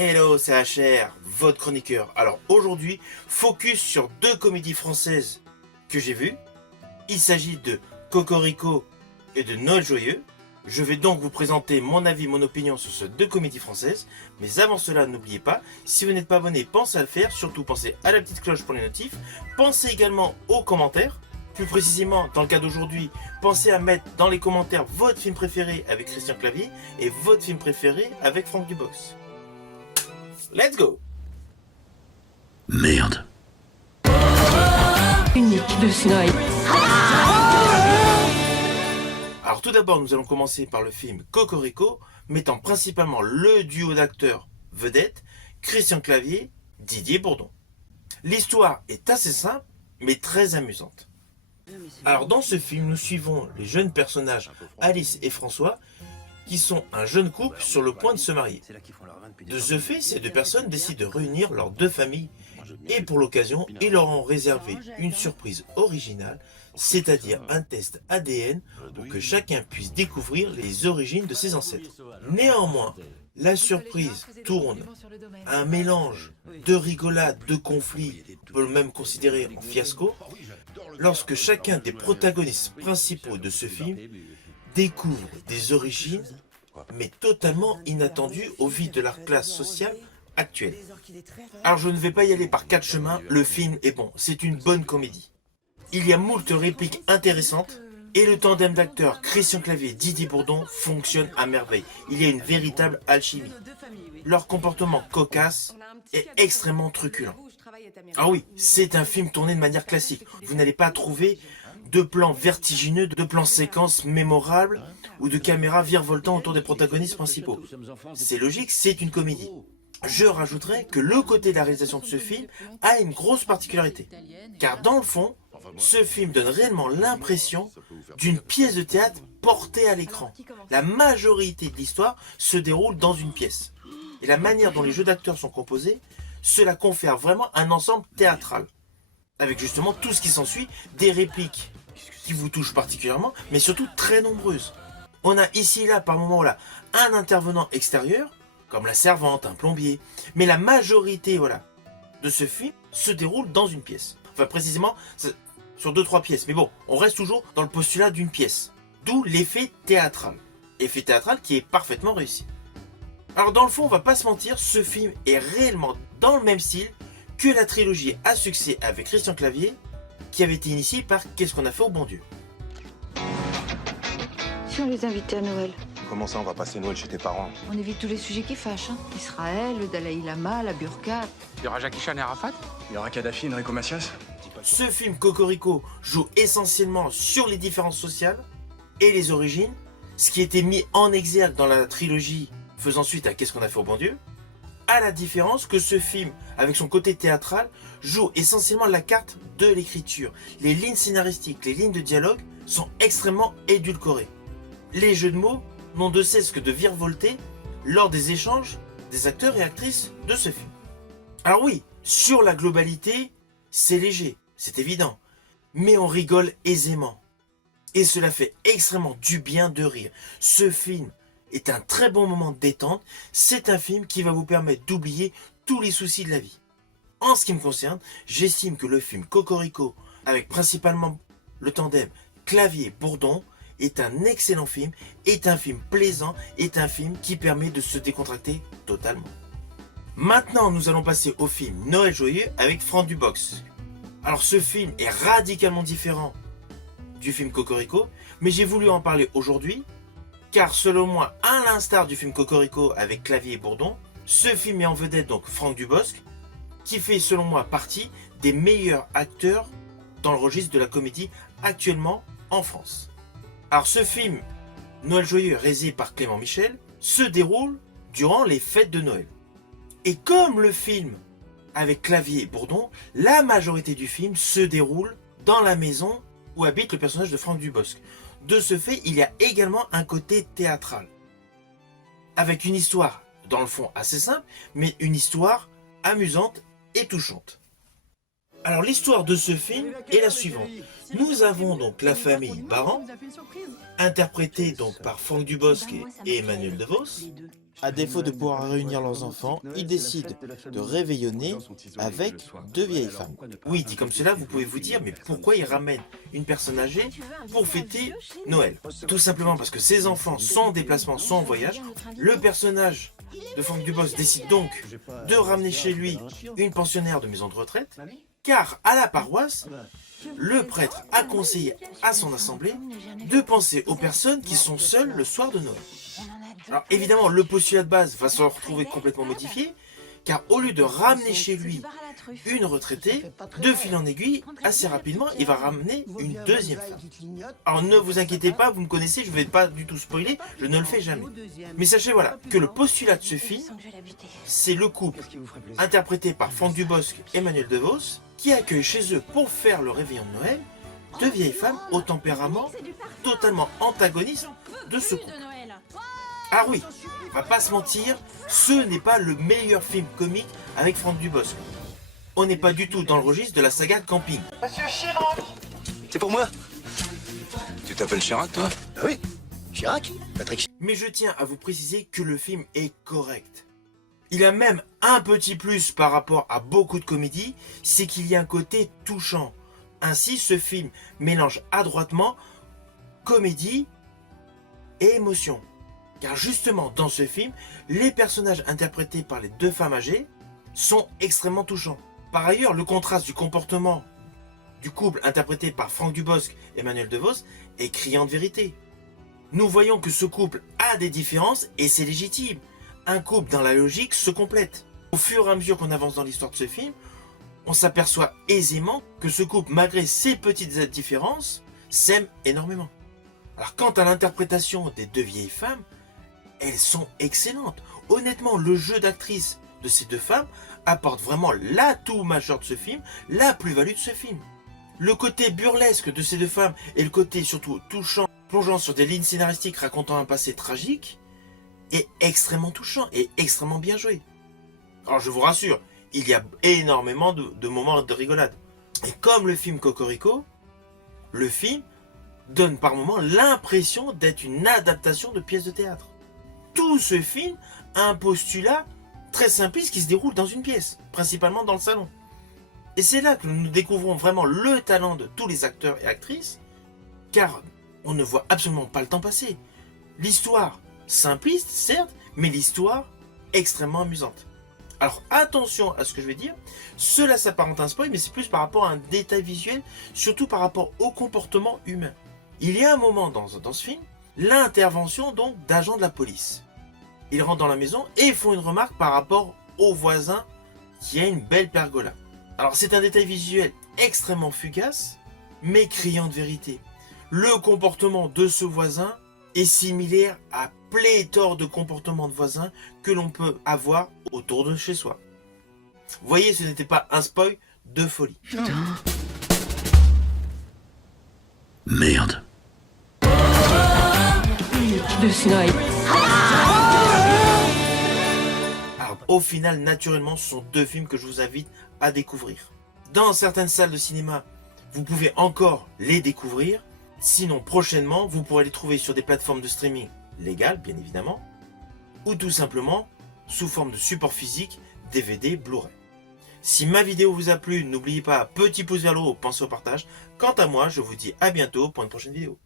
Hello, c'est HR, votre chroniqueur. Alors aujourd'hui, focus sur deux comédies françaises que j'ai vues. Il s'agit de Cocorico et de Noël Joyeux. Je vais donc vous présenter mon avis, mon opinion sur ces deux comédies françaises. Mais avant cela, n'oubliez pas, si vous n'êtes pas abonné, pensez à le faire. Surtout, pensez à la petite cloche pour les notifs. Pensez également aux commentaires. Plus précisément, dans le cas d'aujourd'hui, pensez à mettre dans les commentaires votre film préféré avec Christian Clavier et votre film préféré avec Franck Dubosc. Let's go! Merde. Unique de Snowy. Alors tout d'abord, nous allons commencer par le film Cocorico, mettant principalement le duo d'acteurs vedettes, Christian Clavier, Didier Bourdon. L'histoire est assez simple, mais très amusante. Alors dans ce film, nous suivons les jeunes personnages Alice et François, qui sont un jeune couple sur le point de se marier. De ce fait, ces deux personnes décident de réunir leurs deux familles et pour l'occasion, ils leur ont réservé une surprise originale, c'est-à-dire un test ADN pour que chacun puisse découvrir les origines de ses ancêtres. Néanmoins, la surprise tourne à un mélange de rigolade, de conflits, on peut le même considérer en fiasco, lorsque chacun des protagonistes principaux de ce film découvre des origines, mais totalement inattendues au vu de leur classe sociale actuelle. Alors je ne vais pas y aller par quatre chemins, le film est bon, c'est une bonne comédie. Il y a moult répliques intéressantes, et le tandem d'acteurs Christian Clavier et Didier Bourdon fonctionne à merveille. Il y a une véritable alchimie. Leur comportement cocasse est extrêmement truculent. Ah oui, c'est un film tourné de manière classique. Vous n'allez pas trouver de plans vertigineux, de plans séquences mémorables ou de caméras virevoltant autour des protagonistes principaux. C'est logique, c'est une comédie. Je rajouterais que le côté de la réalisation de ce film a une grosse particularité. Car dans le fond, ce film donne réellement l'impression d'une pièce de théâtre portée à l'écran. La majorité de l'histoire se déroule dans une pièce. Et la manière dont les jeux d'acteurs sont composés, cela confère vraiment un ensemble théâtral. Avec justement tout ce qui s'ensuit, des répliques qui vous touchent particulièrement, mais surtout très nombreuses. On a ici et là, par moments, là, un intervenant extérieur, comme la servante, un plombier, mais la majorité de ce film se déroule dans une pièce. Enfin, précisément, sur 2-3 pièces. Mais bon, on reste toujours dans le postulat d'une pièce. D'où l'effet théâtral. Effet théâtral qui est parfaitement réussi. Alors dans le fond, on va pas se mentir, ce film est réellement dans le même style que la trilogie à succès avec Christian Clavier, qui avait été initiée par Qu'est-ce qu'on a fait au bon Dieu. Si on les invitait à Noël, Comment ça, on va passer Noël chez tes parents? on évite tous les sujets qui fâchent. Israël, le Dalai Lama, la burqa. Il y aura Jackie Chan et Arafat? Il y aura Kadhafi, Enrico Macias? Ce film Cocorico joue essentiellement sur les différences sociales et les origines, ce qui était mis en exergue dans la trilogie faisant suite à Qu'est-ce qu'on a fait au bon Dieu, à la différence que ce film, avec son côté théâtral, joue essentiellement la carte de l'écriture. Les lignes scénaristiques, les lignes de dialogue sont extrêmement édulcorées. Les jeux de mots n'ont de cesse que de virevolter lors des échanges des acteurs et actrices de ce film. Alors oui, sur la globalité, c'est léger, c'est évident, mais on rigole aisément. Et cela fait extrêmement du bien de rire. Ce film est un très bon moment de détente, c'est un film qui va vous permettre d'oublier tous les soucis de la vie. En ce qui me concerne, j'estime que le film Cocorico, avec principalement le tandem Clavier-Bourdon, est un excellent film, est un film plaisant, est un film qui permet de se décontracter totalement. Maintenant, nous allons passer au film Noël Joyeux avec Franck Dubosc. Alors ce film est radicalement différent du film Cocorico, mais j'ai voulu en parler aujourd'hui, car selon moi, à l'instar du film Cocorico avec Clavier et Bourdon, ce film met en vedette donc Franck Dubosc, qui fait selon moi partie des meilleurs acteurs dans le registre de la comédie actuellement en France. Alors ce film, Noël Joyeux, réalisé par Clément Michel, se déroule durant les fêtes de Noël. Et comme le film avec Clavier et Bourdon, la majorité du film se déroule dans la maison où habite le personnage de Franck Dubosc. De ce fait, il y a également un côté théâtral. Avec une histoire, dans le fond, assez simple, mais une histoire amusante et touchante. Alors l'histoire de ce film est la suivante. Nous avons donc la famille Baran, interprétée donc par Franck Dubosc et Emmanuel DeVos, À défaut de pouvoir réunir leurs enfants, ils décident de réveillonner avec deux vieilles femmes. Oui, dit comme cela, vous pouvez vous dire, mais pourquoi ils ramènent une personne âgée pour fêter Noël? Tout simplement parce que ces enfants sont en déplacement, sont en voyage. Le personnage de Franck Dubosc décide donc de ramener chez lui une pensionnaire de maison de retraite, car à la paroisse, le prêtre a conseillé à son assemblée de penser aux personnes qui sont seules le soir de Noël. Alors évidemment, le postulat de base va se retrouver complètement modifié, car au lieu de ramener chez lui une retraitée, de fil en aiguille, assez rapidement, il va ramener une deuxième femme. Alors ne vous inquiétez pas, vous me connaissez, je ne vais pas du tout spoiler, je ne le fais jamais. Mais sachez voilà, que le postulat de ce film, c'est le couple interprété par Franck Dubosc et Emmanuel DeVos, qui accueille chez eux pour faire le réveillon de Noël, deux vieilles femmes au tempérament totalement antagoniste de ce couple. Ah oui, on va pas se mentir, ce n'est pas le meilleur film comique avec Franck Dubosc. On n'est pas du tout dans le registre de la saga Camping. Monsieur Chirac! C'est pour moi. Tu t'appelles Chirac, toi? Ah oui, Chirac, Patrick. Mais je tiens à vous préciser que le film est correct. Il a même un petit plus par rapport à beaucoup de comédies, c'est qu'il y a un côté touchant. Ainsi, ce film mélange adroitement comédie et émotion. Car justement, dans ce film, les personnages interprétés par les deux femmes âgées sont extrêmement touchants. Par ailleurs, le contraste du comportement du couple interprété par Franck Dubosc et Emmanuel DeVos est criant de vérité. Nous voyons que ce couple a des différences et c'est légitime. Un couple dans la logique se complète. Au fur et à mesure qu'on avance dans l'histoire de ce film, on s'aperçoit aisément que ce couple, malgré ses petites différences, s'aime énormément. Alors quant à l'interprétation des deux vieilles femmes, elles sont excellentes. Honnêtement, le jeu d'actrice de ces deux femmes apporte vraiment l'atout majeur de ce film, la plus-value de ce film. Le côté burlesque de ces deux femmes et le côté surtout touchant, plongeant sur des lignes scénaristiques racontant un passé tragique, est extrêmement touchant et extrêmement bien joué. Alors je vous rassure, il y a énormément de moments de rigolade. Et comme le film Cocorico, le film donne par moments l'impression d'être une adaptation de pièce de théâtre. Tout ce film a un postulat très simpliste qui se déroule dans une pièce, principalement dans le salon. Et c'est là que nous découvrons vraiment le talent de tous les acteurs et actrices, car on ne voit absolument pas le temps passer. L'histoire, simpliste certes, mais l'histoire extrêmement amusante. Alors attention à ce que je vais dire, cela s'apparente à un spoil, mais c'est plus par rapport à un détail visuel, surtout par rapport au comportement humain. Il y a un moment dans ce film, l'intervention donc d'agents de la police. Ils rentrent dans la maison et font une remarque par rapport au voisin qui a une belle pergola. Alors c'est un détail visuel extrêmement fugace, mais criant de vérité. Le comportement de ce voisin est similaire à pléthore de comportements de voisins que l'on peut avoir autour de chez soi. Vous voyez, ce n'était pas un spoil de folie. Merde. Le snipe. Alors, au final, naturellement, ce sont deux films que je vous invite à découvrir. Dans certaines salles de cinéma, vous pouvez encore les découvrir. Sinon, prochainement, vous pourrez les trouver sur des plateformes de streaming légales, bien évidemment, ou tout simplement sous forme de support physique, DVD, Blu-ray. Si ma vidéo vous a plu, n'oubliez pas, petit pouce vers le haut, pensez au partage. Quant à moi, je vous dis à bientôt pour une prochaine vidéo.